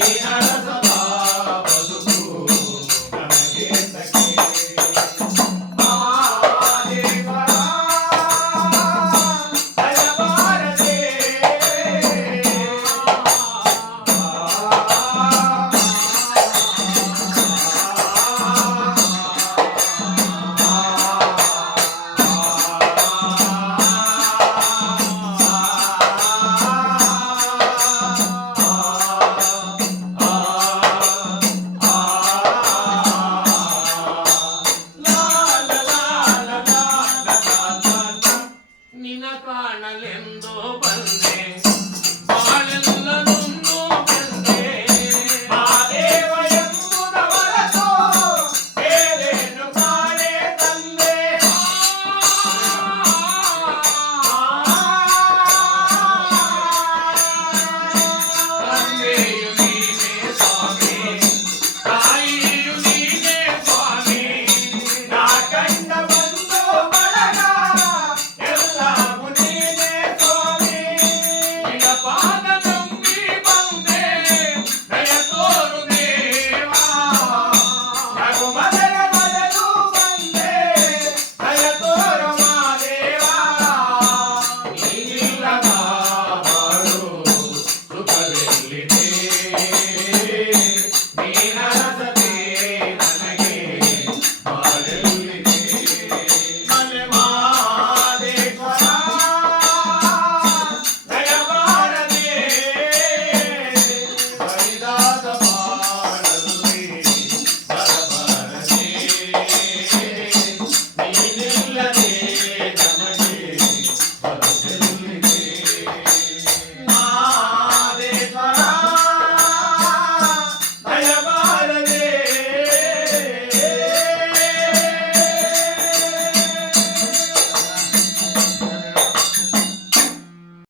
Hare ನಿನ್ನ ಕಾಣಲೆಂದು ಬಂದೆ